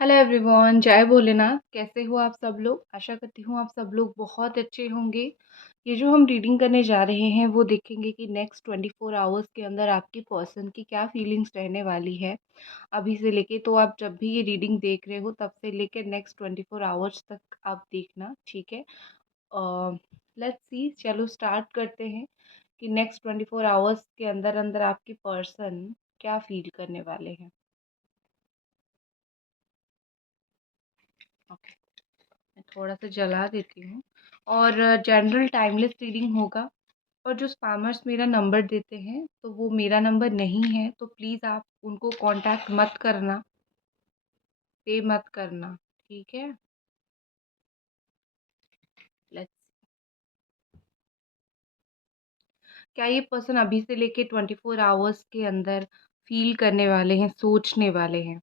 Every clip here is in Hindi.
हेलो एवरीवन, जय भोलेनाथ। कैसे हो आप सब लोग? आशा करती हूँ आप सब लोग बहुत अच्छे होंगे। ये जो हम रीडिंग करने जा रहे हैं वो देखेंगे कि नेक्स्ट 24 आवर्स के अंदर आपकी पर्सन की क्या फीलिंग्स रहने वाली है। अभी से लेके तो आप जब भी ये रीडिंग देख रहे हो तब से लेके नेक्स्ट 24 आवर्स तक आप देखना, ठीक है? लेट्स सी, चलो स्टार्ट करते हैं कि नेक्स्ट 24 आवर्स के अंदर अंदर आपकी पर्सन क्या फील करने वाले हैं। ओके, मैं थोड़ा सा जला देती हूँ। और जनरल टाइमलेस रीडिंग होगा। और जो स्पैमर्स मेरा नंबर देते हैं तो वो मेरा नंबर नहीं है, तो प्लीज़ आप उनको कांटेक्ट मत करना, पे मत करना, ठीक है? लेट्स, क्या ये पर्सन अभी से लेके 24 आवर्स के अंदर फील करने वाले हैं, सोचने वाले हैं?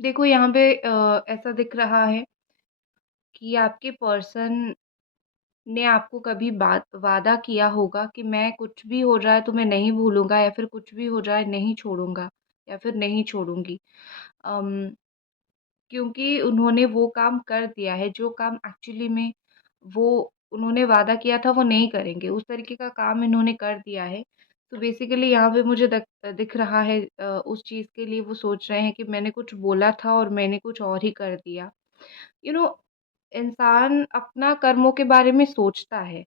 देखो यहाँ पे ऐसा दिख रहा है कि आपके पर्सन ने आपको कभी बात वादा किया होगा कि मैं कुछ भी हो जाए तुम्हें नहीं भूलूंगा, या फिर कुछ भी हो जाए नहीं छोड़ूंगा, या फिर नहीं छोड़ूंगी। अम, क्योंकि उन्होंने वो काम कर दिया है जो काम एक्चुअली में वो उन्होंने वादा किया था वो नहीं करेंगे, उस तरीके का काम इन्होंने कर दिया है। तो बेसिकली यहाँ पे मुझे दिख रहा है उस चीज़ के लिए वो सोच रहे हैं कि मैंने कुछ बोला था और मैंने कुछ और ही कर दिया। यू नो, इंसान अपना कर्मों के बारे में सोचता है।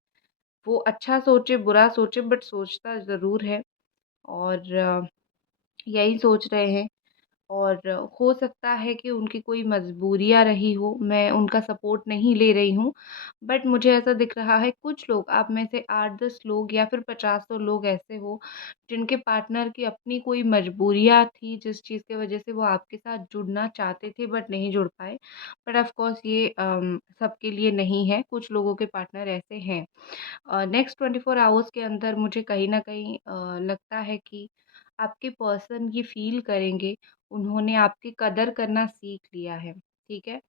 वो अच्छा सोचे बुरा सोचे बट सोचता ज़रूर है। और यही सोच रहे हैं। और हो सकता है कि उनकी कोई मजबूरियाँ रही हो, मैं उनका सपोर्ट नहीं ले रही हूँ। बट मुझे ऐसा दिख रहा है कुछ लोग आप में से 8-10 लोग या फिर 50 लोग ऐसे हो जिनके पार्टनर की अपनी कोई मजबूरियाँ थी जिस चीज़ की वजह से वो आपके साथ जुड़ना चाहते थे बट नहीं जुड़ पाए। बट ऑफ कोर्स ये सबके लिए नहीं है, कुछ लोगों के पार्टनर ऐसे हैं। नेक्स्ट 24 आवर्स के अंदर मुझे कहीं न कहीं लगता है कि आपके पर्सन ये फ़ील करेंगे, उन्होंने आपकी कदर करना सीख लिया है, ठीक है?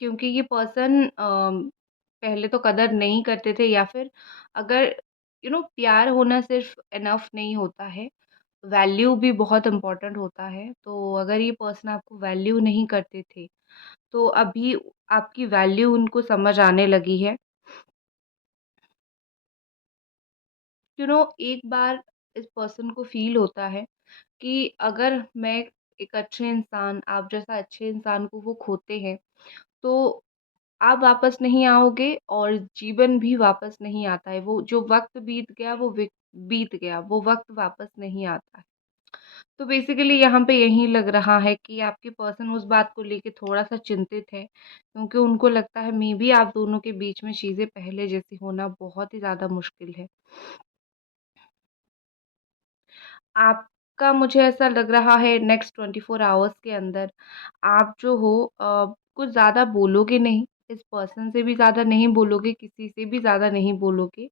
क्योंकि ये पर्सन पहले तो कदर नहीं करते थे, या फिर अगर प्यार होना सिर्फ़ इनफ नहीं होता है, वैल्यू भी बहुत इम्पोर्टेंट होता है। तो अगर ये पर्सन आपको वैल्यू नहीं करते थे, तो अभी आपकी वैल्यू उनको समझ आने लगी है। एक बार इस पर्सन को फ़ील होता है कि अगर मैं एक अच्छे इंसान, आप जैसा अच्छे इंसान को वो खोते हैं, तो आप वापस नहीं आओगे और जीवन भी वापस नहीं आता है। वो जो वक़्त बीत गया वो बीत गया, वो वक़्त वापस नहीं आता है। तो बेसिकली यहाँ पे यही लग रहा है कि आपके पर्सन उस बात को लेके थोड़ा-सा चिंतित है, क्योंकि उनको लगता है मे बी आप दोनों के बीच में चीज़ें पहले जैसी होना बहुत ही ज़्यादा मुश्किल है। आपका मुझे ऐसा लग रहा है नेक्स्ट 24 आवर्स के अंदर आप जो हो कुछ ज़्यादा बोलोगे नहीं, इस पर्सन से भी ज़्यादा नहीं बोलोगे, किसी से भी ज़्यादा नहीं बोलोगे।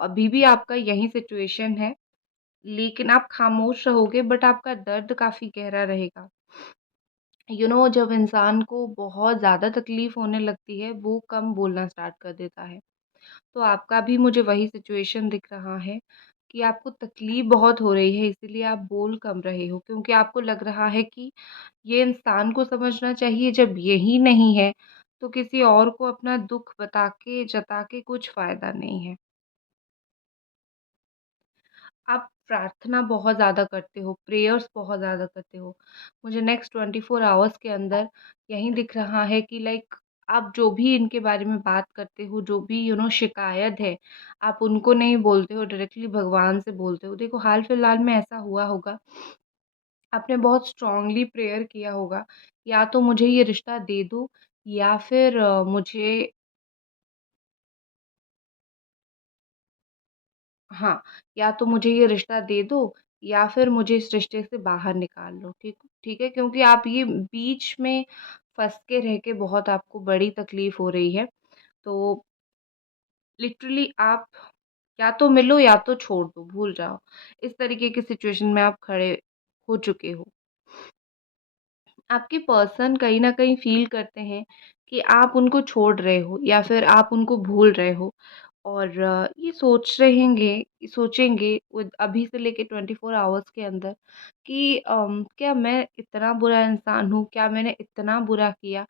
अभी भी आपका यही सिचुएशन है, लेकिन आप खामोश रहोगे बट आपका दर्द काफ़ी गहरा रहेगा। जब इंसान को बहुत ज़्यादा तकलीफ़ होने लगती है, वो कम बोलना स्टार्ट कर देता है। तो आपका भी मुझे वही सिचुएशन दिख रहा है कि आपको तकलीफ़ बहुत हो रही है, इसीलिए आप बोल कम रहे हो, क्योंकि आपको लग रहा है कि ये इंसान को समझना चाहिए, जब यही नहीं है, तो किसी और को अपना दुःख बता के, जता के कुछ फ़ायदा नहीं है। आप प्रार्थना बहुत ज़्यादा करते हो, प्रेयर्स बहुत ज़्यादा करते हो। मुझे नेक्स्ट 24 आवर्स के अंदर यही दिख रहा है कि लाइक आप जो भी इनके बारे में बात करते हो, जो भी शिकायत है, आप उनको नहीं बोलते हो, डायरेक्टली भगवान से बोलते हो। देखो हाल-फिलहाल में ऐसा हुआ होगा, आपने बहुत स्ट्रॉन्गली प्रेयर किया होगा, या तो मुझे ये रिश्ता दे दो, या फिर मुझे, हाँ, या तो मुझे ये रिश्ता दे दो, या फिर मुझे इस रिश्ते से बाहर निकाल लो, ठीक ठीक है? क्योंकि आप ये बीच में फँस के रह के बहुत आपको बड़ी तकलीफ़ हो रही है। तो लिटरली आप या तो मिलो या तो छोड़ दो, भूल जाओ। इस तरीके की सिचुएशन में आप खड़े हो चुके हो। आपके पर्सन कहीं न कहीं फ़ील करते हैं कि आप उनको छोड़ रहे हो या फिर आप उनको भूल रहे हो। और ये सोचेंगे अभी से लेके 24 आवर्स के अंदर कि क्या मैं इतना बुरा इंसान हूँ? क्या मैंने इतना बुरा किया?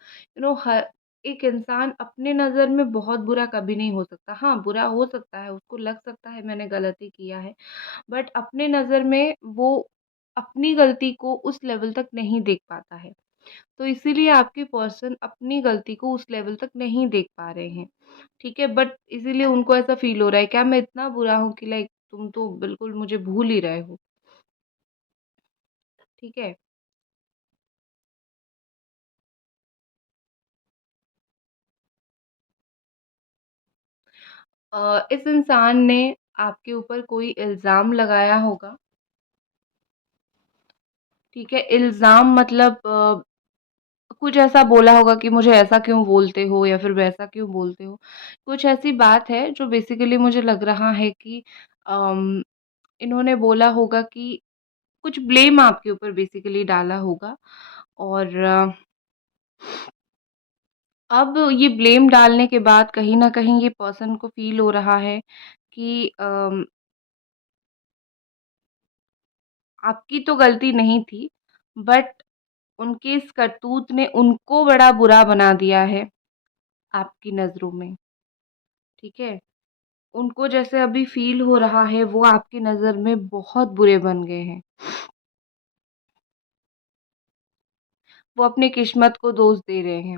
हर एक इंसान अपने नज़र में बहुत बुरा कभी नहीं हो सकता। हाँ, बुरा हो सकता है, उसको लग सकता है मैंने गलती किया है, बट अपने नज़र में वो अपनी गलती को उस लेवल तक नहीं देख पाता है। तो इसीलिए आपके पर्सन अपनी गलती को उस लेवल तक नहीं देख पा रहे हैं, ठीक है? बट इसीलिए उनको ऐसा फ़ील हो रहा है, क्या मैं इतना बुरा हूँ कि लाइक तुम तो बिल्कुल मुझे भूल ही रहे हो, ठीक है? इस इंसान ने आपके ऊपर कोई इल्ज़ाम लगाया होगा, ठीक है? इल्ज़ाम मतलब कुछ ऐसा बोला होगा कि मुझे ऐसा क्यों बोलते हो या फिर वैसा क्यों बोलते हो। कुछ ऐसी बात है जो बेसिकली मुझे लग रहा है कि अम, इन्होंने बोला होगा कि कुछ ब्लेम आपके ऊपर बेसिकली डाला होगा और अब ये ब्लेम डालने के बाद कहीं न कहीं ये पर्सन को फ़ील हो रहा है कि आपकी तो गलती नहीं थी, बट उनके इस करतूत ने उनको बड़ा बुरा बना दिया है आपकी नज़रों में, ठीक है? उनको जैसे अभी फ़ील हो रहा है वो आपकी नज़र में बहुत बुरे बन गए हैं। वो अपनी किस्मत को दोष दे रहे हैं।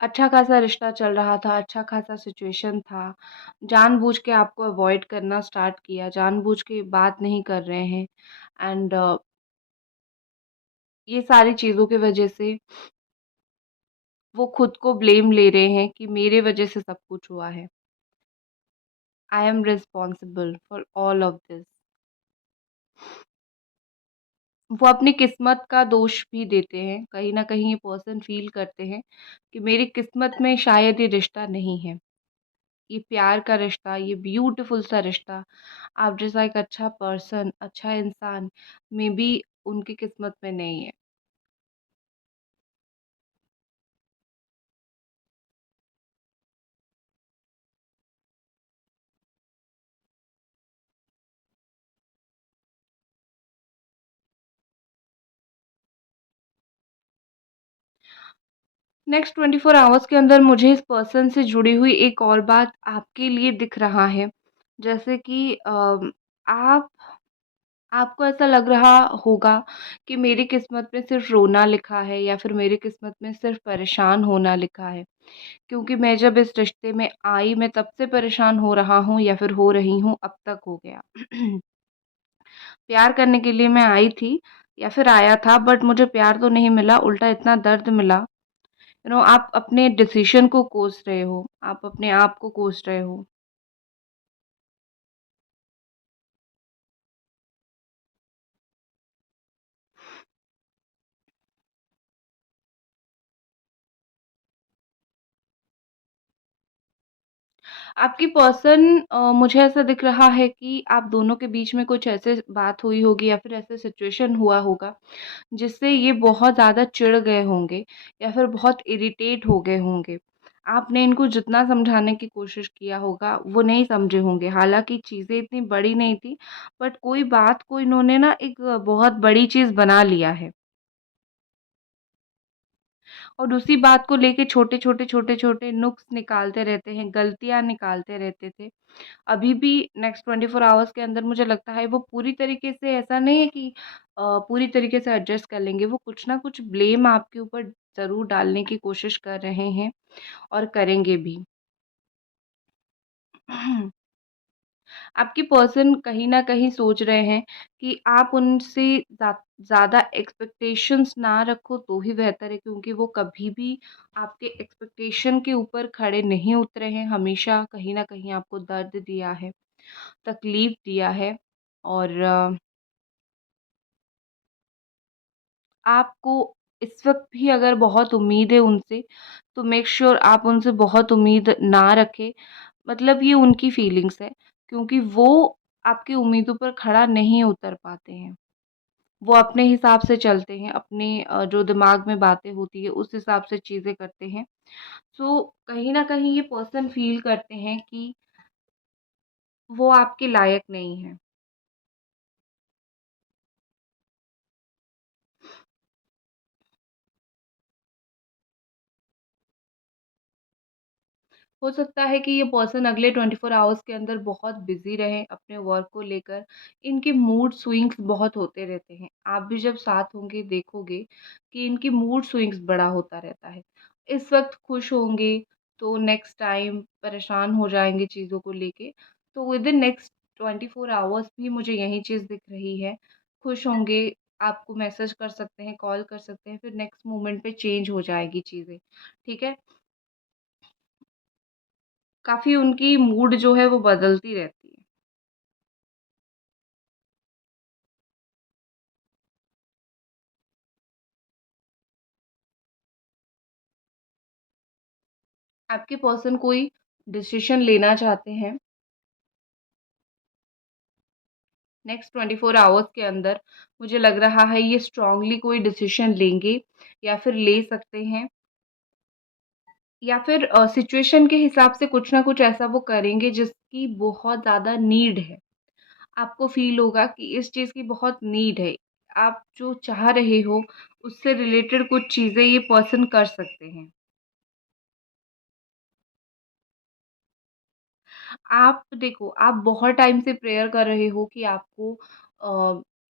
अच्छा खासा रिश्ता चल रहा था, अच्छा खासा सिचुएशन था, जानबूझ के आपको अवॉइड करना स्टार्ट किया, जानबूझ के बात नहीं कर रहे हैं एंड ये सारी चीज़ों की वजह से वो खुद को ब्लेम ले रहे हैं कि मेरे वजह से सब कुछ हुआ है। I am responsible for all of this. वो अपनी किस्मत का दोष भी देते हैं, कहीं न कहीं ये पर्सन फ़ील करते हैं कि मेरी किस्मत में शायद ये रिश्ता नहीं है। ये प्यार का रिश्ता, ये ब्यूटीफुल सा रिश्ता, आप जैसा एक अच्छा पर्सन, अच्छा इंसान मेबी उनकी किस्मत में नहीं है। नेक्स्ट 24 आवर्स के अंदर मुझे इस पर्सन से जुड़ी हुई एक और बात आपके लिए दिख रहा है, जैसे कि आप आपको ऐसा लग रहा होगा कि मेरी किस्मत में सिर्फ़ रोना लिखा है या फिर मेरी किस्मत में सिर्फ़ परेशान होना लिखा है। क्योंकि मैं जब इस रिश्ते में आई, मैं तब से परेशान हो रहा हूँ या फिर हो रही हूँ, अब तक हो गया। प्यार करने के लिए मैं आई थी या फिर आया था, बट मुझे प्यार तो नहीं मिला, उल्टा इतना दर्द मिला। आप अपने डिसीज़न को कोस रहे हो, आप अपने आप को कोस रहे हो। आपकी पर्सन मुझे ऐसा दिख रहा है कि आप दोनों के बीच में कुछ ऐसे बात हुई होगी या फिर ऐसे सिचुएशन हुआ होगा, जिससे ये बहुत ज़्यादा चिढ़ गए होंगे या फिर बहुत इरिटेट हो गए होंगे। आपने इनको जितना समझाने की कोशिश किया होगा, वो नहीं समझे होंगे। हालाँकि चीज़ें इतनी बड़ी नहीं थी, बट कोई बात को इन्होंने ना एक बहुत बड़ी चीज़ बना लिया है और उसी बात को लेके छोटे-छोटे, छोटे-छोटे नुक्स निकालते रहते हैं, गलतियाँ निकालते रहते थे। अभी भी नेक्स्ट 24 आवर्स के अंदर मुझे लगता है वो पूरी तरीके से ऐसा नहीं है कि पूरी तरीके से एडजस्ट कर लेंगे। वो कुछ ना कुछ ब्लेम आपके ऊपर ज़रूर डालने की कोशिश कर रहे हैं और करेंगे भी। आपके पर्सन कहीं न कहीं सोच रहे हैं कि आप उनसे ज़्यादा एक्सपेक्टेशंस ना रखो तो ही बेहतर है, क्योंकि वो कभी भी आपके एक्सपेक्टेशन के ऊपर खड़े नहीं उतरे हैं। हमेशा कहीं न कहीं आपको दर्द दिया है, तकलीफ़ दिया है और आपको इस वक़्त भी अगर बहुत उम्मीद है उनसे, तो मेक श्योर आप उनसे बहुत उम्मीद ना रखें। मतलब ये उनकी फीलिंग्स है, क्योंकि वो आपकी उम्मीदों पर खड़ा नहीं उतर पाते हैं। वो अपने हिसाब से चलते हैं, अपने जो दिमाग में बातें होती हैं, उस हिसाब से चीज़ें करते हैं। सो कहीं न कहीं ये पर्सन फ़ील करते हैं कि वो आपके लायक नहीं है। हो सकता है कि ये पर्सन अगले 24 आवर्स के अंदर बहुत बिज़ी रहें अपने वर्क को लेकर। इनके मूड स्विंग्स बहुत होते रहते हैं। आप भी जब साथ होंगे देखोगे कि इनकी मूड स्विंग्स बड़ा होता रहता है। इस वक़्त खुश होंगे तो नेक्स्ट टाइम परेशान हो जाएँगे चीज़ों को लेके। तो विदिन नेक्स्ट 24 आवर्स भी मुझे यही चीज़ दिख रही है। खुश होंगे, आपको मैसेज कर सकते हैं, कॉल कर सकते हैं, फिर नेक्स्ट मोमेंट पे चेंज हो जाएगी चीज़ें। ठीक है? काफ़ी उनकी मूड जो है वो बदलती रहती है। आपके पर्सन कोई डिसीज़न लेना चाहते हैं, नेक्स्ट 24 आवर्स के अंदर मुझे लग रहा है ये स्ट्रांगली कोई डिसीज़न लेंगे या फिर ले सकते हैं या फिर सिचुएशन के हिसाब से कुछ ना कुछ ऐसा वो करेंगे जिसकी बहुत ज़्यादा नीड है। आपको फ़ील होगा कि इस चीज़ की बहुत नीड है। आप जो चाह रहे हो उससे रिलेटेड कुछ चीज़ें ये पर्सन कर सकते हैं। आप देखो, आप बहुत टाइम से प्रेयर कर रहे हो कि आपको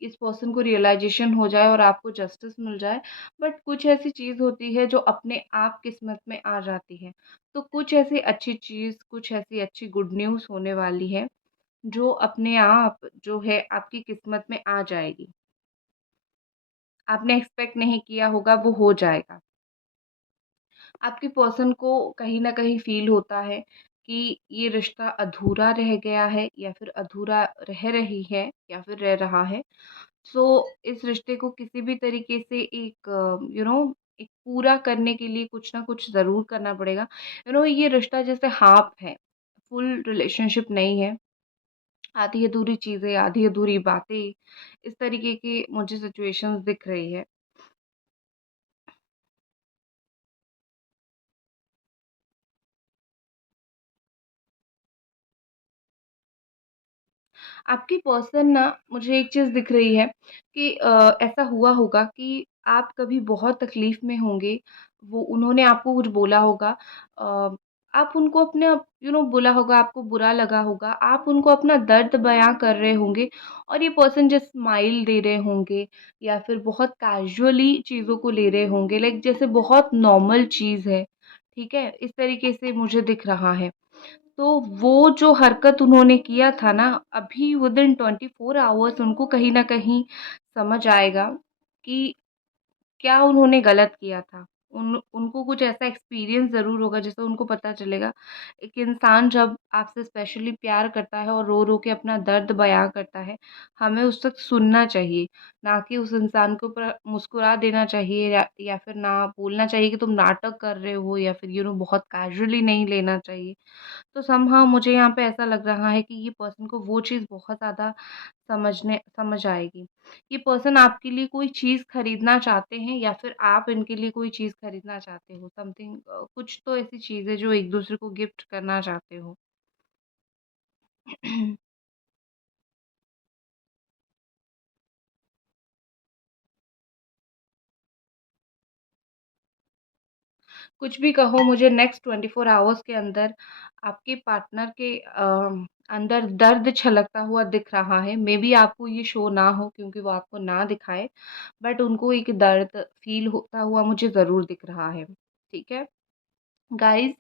इस पर्सन को रियलाइज़ेशन हो जाए और आपको जस्टिस मिल जाए, बट कुछ ऐसी चीज़ होती है जो अपने आप किस्मत में आ जाती है। तो कुछ ऐसी अच्छी चीज़, कुछ ऐसी अच्छी गुड न्यूज़ होने वाली है, जो अपने आप जो है आपकी किस्मत में आ जाएगी। आपने एक्सपेक्ट नहीं किया होगा, वो हो जाएगा। आपके पर्सन को कहीं न कहीं फ़ील होता है कि ये रिश्ता अधूरा रह गया है या फिर अधूरा रह रही है या फिर रह रहा है। सो इस रिश्ते को किसी भी तरीके से एक एक पूरा करने के लिए कुछ ना कुछ ज़रूर करना पड़ेगा। ये रिश्ता जैसे हाफ़ है, फुल रिलेशनशिप नहीं है। आधी अधूरी चीज़ें, आधी अधूरी बातें, इस तरीके की मुझे सिचुएशंस दिख रही है। आपकी पर्सन ना मुझे एक चीज़ दिख रही है कि ऐसा हुआ होगा कि आप कभी बहुत तकलीफ़ में होंगे, वो उन्होंने आपको कुछ बोला होगा आप उनको अपना बोला होगा, आपको बुरा लगा होगा, आप उनको अपना दर्द बयाँ कर रहे होंगे और ये पर्सन जस्ट स्माइल दे रहे होंगे या फिर बहुत कैज़ुअली चीज़ों को ले रहे होंगे, लाइक जैसे बहुत नॉर्मल चीज़ है, ठीक है? इस तरीके से मुझे दिख रहा है। तो वो जो हरकत उन्होंने किया था ना, अभी विदिन 24 आवर्स उनको कहीं न कहीं समझ आएगा कि क्या उन्होंने गलत किया था? उनको कुछ ऐसा एक्सपीरियंस ज़रूर होगा जिससे उनको पता चलेगा, एक इंसान जब आपसे स्पेशली प्यार करता है और रो-रो के अपना दर्द बयाँ करता है, हमें उस वक़्त सुनना चाहिए, ना कि उस इंसान के ऊपर मुस्कुरा देना चाहिए या फिर ना बोलना चाहिए कि तुम नाटक कर रहे हो या फिर बहुत कैज़ुअली नहीं लेना चाहिए। तो समहाउ मुझे यहाँ पे ऐसा लग रहा है कि ये पर्सन को वो चीज़ बहुत ज़्यादा समझ आएगी। ये पर्सन आपके लिए कोई चीज़ खरीदना चाहते हैं या फिर आप इनके लिए कोई चीज़ खरीदना चाहते हो, समथिंग कुछ तो ऐसी चीज़ है जो एक-दूसरे को गिफ्ट करना चाहते हो। कुछ भी कहो, मुझे नेक्स्ट 24 आवर्स के अंदर आपके पार्टनर के अंदर दर्द छलकता हुआ दिख रहा है। मेबी आपको ये शो ना हो क्योंकि वो आपको ना दिखाए, बट उनको एक दर्द फ़ील होता हुआ मुझे ज़रूर दिख रहा है। ठीक है? गाइज़,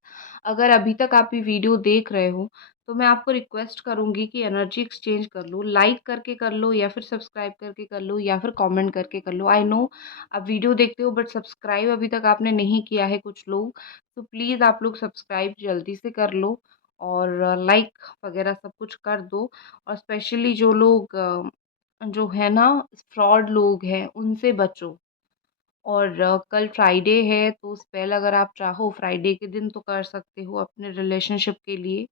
अगर अभी तक आप ये वीडियो देख रहे हो, तो मैं आपको रिक्वेस्ट करूँगी कि एनर्जी एक्सचेंज कर लो, लाइक करके कर लो या फिर सब्सक्राइब करके कर लो या फिर कमेंट करके कर लो। आई नो आप वीडियो देखते हो बट सब्सक्राइब अभी तक आपने नहीं किया है कुछ लोग, तो प्लीज़ आप लोग सब्सक्राइब जल्दी से कर लो और लाइक वगैरह सब कुछ कर दो और स्पेशली जो लोग जो है ना फ्रॉड लोग हैं, उनसे बचो। और कल फ्राइडे है तो स्पेल अगर आप चाहो फ्राइडे के दिन तो कर सकते हो अपने रिलेशनशिप के लिए।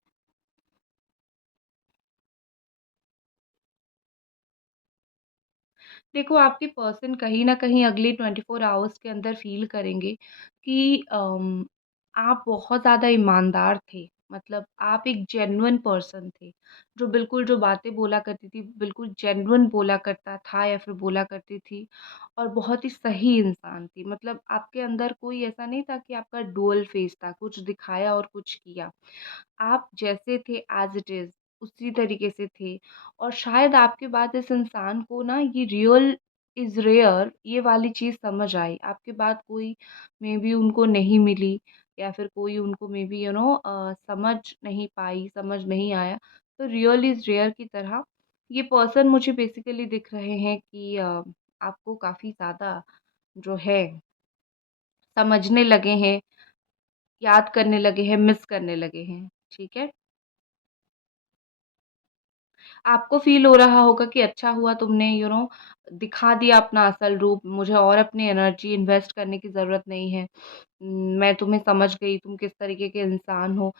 देखो आपके पर्सन कहीं न कहीं अगले 24 आवर्स के अंदर फ़ील करेंगे कि आप बहुत ज़्यादा ईमानदार थे। मतलब आप एक जेन्युइन पर्सन थे, जो बिल्कुल जो बातें बोला करती थी, बिल्कुल जेन्युइन बोला करता था या फिर बोला करती थी और बहुत ही सही इंसान थी। मतलब आपके अंदर कोई ऐसा नहीं था कि आपका डुअल फेस था, कुछ दिखाया और कुछ किया। आप जैसे थे एज़ इट इज़ उसी तरीके से थे और शायद आपके बाद इस इंसान को ना ये रियल इज़ रेयर ये वाली चीज़ समझ आई। आपके बाद कोई मेबी उनको नहीं मिली या फिर कोई उनको मेबी समझ नहीं पाई, समझ नहीं आया। तो रियल इज़ रेयर की तरह ये पर्सन मुझे बेसिकली दिख रहे हैं कि आपको काफ़ी ज़्यादा जो है समझने लगे हैं, याद करने लगे हैं, मिस करने लगे हैं। ठीक है? आपको फ़ील हो रहा होगा कि अच्छा हुआ तुमने दिखा दिया अपना असल रूप, मुझे और अपनी एनर्जी इन्वेस्ट करने की ज़रूरत नहीं है। मैं तुम्हें समझ गई, तुम किस तरीके के इंसान हो।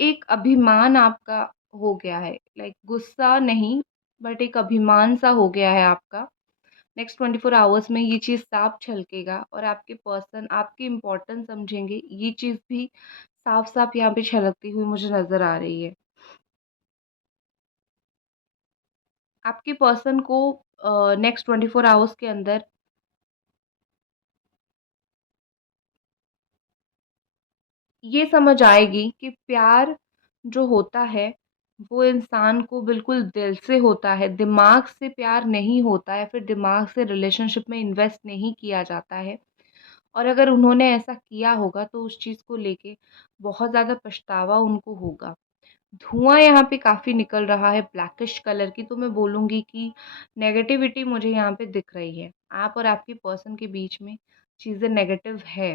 एक अभिमान आपका हो गया है, लाइक गुस्सा नहीं, बट एक अभिमान सा हो गया है आपका। नेक्स्ट 24 आवर्स में ये चीज़ साफ झलकेगा और आपके पर्सन आपकी इम्पोर्टेंस समझेंगे, ये चीज़ भी साफ-साफ यहाँ पे झलकती हुई मुझे नज़र आ रही है। आपके पर्सन को नेक्स्ट 24 आवर्स के अंदर ये समझ आएगी कि प्यार जो होता है, वो इंसान को बिल्कुल दिल से होता है, दिमाग से प्यार नहीं होता है, फिर दिमाग से रिलेशनशिप में इन्वेस्ट नहीं किया जाता है। और अगर उन्होंने ऐसा किया होगा तो उस चीज़ को लेके बहुत ज़्यादा पछतावा उनको होगा। धुआँ यहाँ पे काफ़ी निकल रहा है ब्लैकिश कलर की, तो मैं बोलूँगी कि नेगेटिविटी मुझे यहाँ पे दिख रही है। आप और आपके पर्सन के बीच में चीज़ें नेगेटिव है।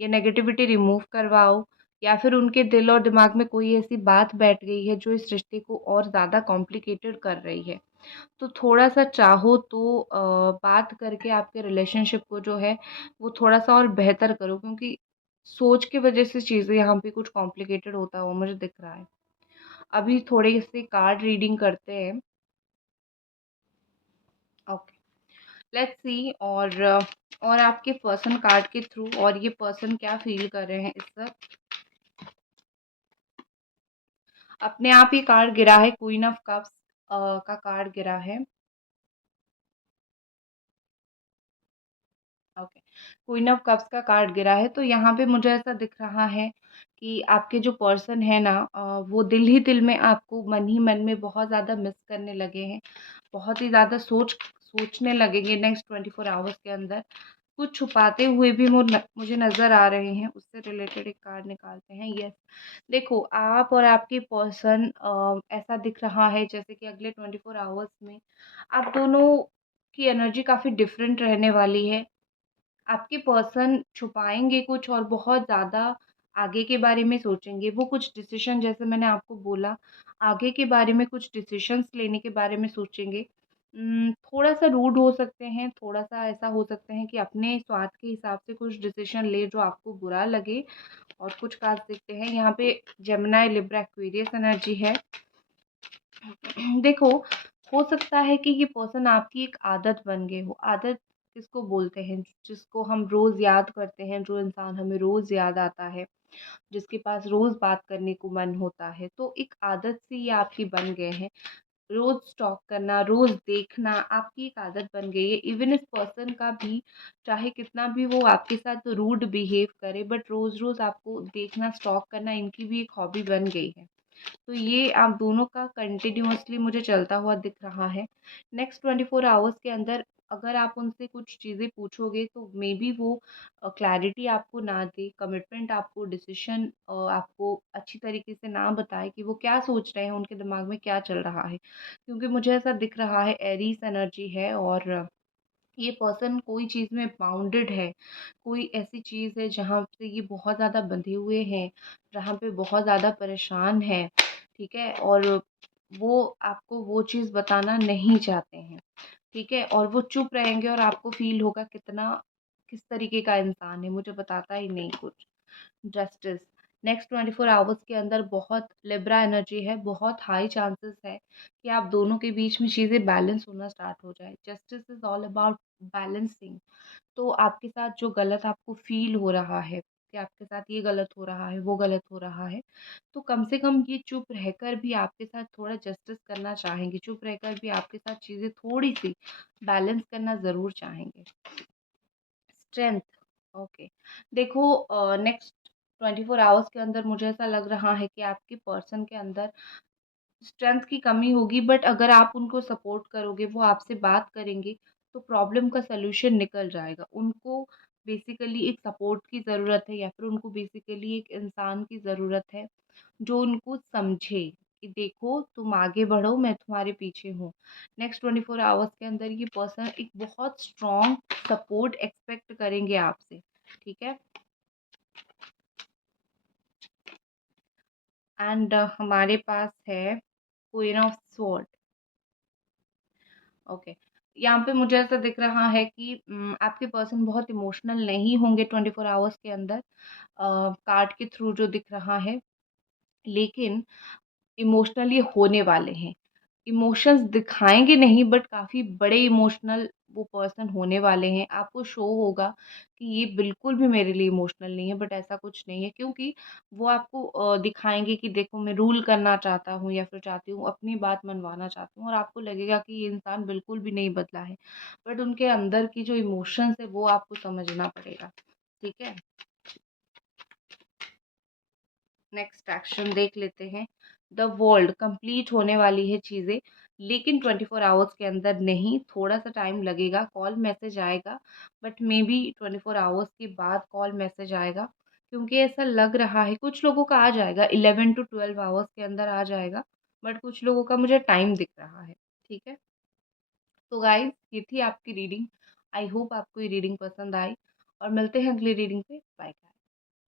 ये नेगेटिविटी रिमूव करवाओ या फिर उनके दिल और दिमाग में कोई ऐसी बात बैठ गई है जो इस रिश्ते को और ज़्यादा कॉम्प्लिकेटेड कर रही है। तो थोड़ा-सा चाहो तो बात करके आपके रिलेशनशिप को जो है वो थोड़ा-सा और बेहतर करो, क्योंकि सोच की वज़ह से चीज़ें यहाँ पे कुछ कॉम्प्लिकेटेड होता हुआ मुझे दिख रहा है। अभी थोड़ी-सी कार्ड रीडिंग करते हैं। ओके, लेट्स सी और आपके पर्सन कार्ड के थ्रू और ये पर्सन क्या फ़ील कर रहे हैं इस वक़्त। अपने आप ही कार्ड गिरा है, क्वीन ऑफ कप्स का कार्ड गिरा है। ओके, क्वीन ऑफ कप्स का कार्ड गिरा है, तो यहाँ पे मुझे ऐसा दिख रहा है कि आपके जो पर्सन है ना वो दिल ही दिल में आपको मन ही मन में बहुत ज़्यादा मिस करने लगे हैं। बहुत ही ज़्यादा सोचने लगेंगे नेक्स्ट 24 आवर्स के अंदर। कुछ छुपाते हुए भी मुझे नज़र आ रहे हैं, उससे रिलेटेड एक कार्ड निकालते हैं। यस, देखो आप और आपके पर्सन ऐसा दिख रहा है जैसे कि अगले 24 आवर्स में आप दोनों की एनर्जी काफ़ी डिफरेंट रहने वाली है। आपके पर्सन छुपाएँगे कुछ और बहुत ज़्यादा आगे के बारे में सोचेंगे। वो कुछ डिसीज़न, जैसे मैंने आपको बोला, आगे के बारे में कुछ डिसीज़न्स लेने के बारे में सोचेंगे। थोड़ा-सा रूड हो सकते हैं, थोड़ा-सा ऐसा हो सकते हैं कि अपने स्वार्थ के हिसाब से कुछ डिसीज़न लें जो आपको बुरा लगे। और कुछ कार्ड्स देखते हैं, यहाँ पे जेमिनी, लिब्रा, एक्वेरियस एनर्जी है। देखो, हो सकता है कि ये पर्सन आपकी एक आदत बन गए हो। आदत किसको बोलते हैं? जिसको हम रोज़ याद करते हैं, जो इंसान हमें रोज़ याद आता है, जिसके पास रोज़ बात करने को मन होता है। तो एक आदत सी ये आपकी बन गए हैं। रोज़ स्टॉक करना, रोज़ देखना आपकी एक आदत बन गई है। इवन इस पर्सन का भी, चाहे कितना भी वो आपके साथ रूड बिहेव करे, बट रोज़-रोज़ आपको देखना, स्टॉक करना इनकी भी एक हॉबी बन गई है। तो ये आप दोनों का कंटिन्यूअसली मुझे चलता हुआ दिख रहा है। नेक्स्ट 24 आवर्स के अंदर अगर आप उनसे कुछ चीज़ें पूछोगे तो मेबी वो क्लैरिटी आपको ना दे, कमिटमेंट आपको, डिसीज़न आपको अच्छी तरीके से ना बताए कि वो क्या सोच रहे हैं, उनके दिमाग में क्या चल रहा है। क्योंकि मुझे ऐसा दिख रहा है एरीस एनर्जी है और ये पर्सन कोई चीज़ में बाउंडेड है, कोई ऐसी चीज़ है जहाँ से ये बहुत ज़्यादा बंधे हुए हैं, जहाँ पे बहुत ज़्यादा परेशान हैं, ठीक है? और वो आपको वो चीज़ बताना नहीं चाहते हैं, ठीक है? और वो चुप रहेंगे और आपको फ़ील होगा किस तरीके का इंसान है, मुझे बताता ही नहीं कुछ। जस्टिस, नेक्स्ट 24 आवर्स के अंदर बहुत लिब्रा एनर्जी है, बहुत हाई चांसेस है कि आप दोनों के बीच में चीज़ें बैलेंस होना स्टार्ट हो जाए। Justice is all about balancing. तो आपके साथ जो गलत आपको फ़ील हो रहा है, कि आपके साथ ये गलत हो रहा है, वो गलत हो रहा है, तो कम से कम ये चुप रहकर भी आपके साथ थोड़ा जस्टिस करना चाहेंगे, चुप रहकर भी आपके साथ चीज़ें थोड़ी-सी बैलेंस करना ज़रूर चाहेंगे। Strength, okay. देखो नेक्स्ट 24 आवर्स के अंदर मुझे ऐसा लग रहा है कि आपके पर्सन के अंदर स्ट्रेंथ की कमी होगी, बट अगर आप उनको सपोर्ट करोगे, वो आपसे बात करेंगे, तो प्रॉब्लम का सॉल्यूशन निकल जाएगा। उनको बेसिकली एक सपोर्ट की ज़रूरत है, या फिर उनको बेसिकली एक इंसान की ज़रूरत है जो उनको समझे कि देखो तुम आगे बढ़ो, मैं तुम्हारे पीछे हूँ। नेक्स्ट 24 आवर्स के अंदर ये पर्सन एक बहुत स्ट्रॉन्ग सपोर्ट एक्सपेक्ट करेंगे आपसे, ठीक है। एंड हमारे पास है क्वीन ऑफ स्वॉर्ड, ओके। यहाँ पे मुझे ऐसा दिख रहा है कि आपके पर्सन बहुत इमोशनल नहीं होंगे 24 आवर्स के अंदर, कार्ड के थ्रू जो दिख रहा है, लेकिन इमोशनली होने वाले हैं। इमोशंस दिखाएँगे नहीं, बट काफ़ी बड़े इमोशनल वो पर्सन होने वाले हैं। आपको शो होगा कि ये बिल्कुल भी मेरे लिए इमोशनल नहीं है, बट ऐसा कुछ नहीं है, क्योंकि वो आपको दिखाएँगे कि देखो मैं रूल करना चाहता हूँ, या फिर चाहती हूँ अपनी बात मनवाना चाहती हूँ, और आपको लगेगा कि ये इंसान बिल्कुल भी नहीं बदला है। बट उनके अंदर की जो इमोशंस है वो आपको समझना पड़ेगा, ठीक है? नेक्स्ट एक्शन देख लेते हैं। द वर्ल्ड कंप्लीट होने वाली है चीज़ें, लेकिन 24 आवर्स के अंदर नहीं, थोड़ा सा टाइम लगेगा। कॉल मैसेज आएगा, बट मे बी 24 आवर्स के बाद कॉल मैसेज आएगा, क्योंकि ऐसा लग रहा है कुछ लोगों का आ जाएगा, 11 टू 12 आवर्स के अंदर आ जाएगा, बट कुछ लोगों का मुझे टाइम दिख रहा है, ठीक है। तो गाइज ये थी आपकी रीडिंग। आई होप आपको ये रीडिंग पसंद आई, और मिलते हैं अगली रीडिंग पे। बाय।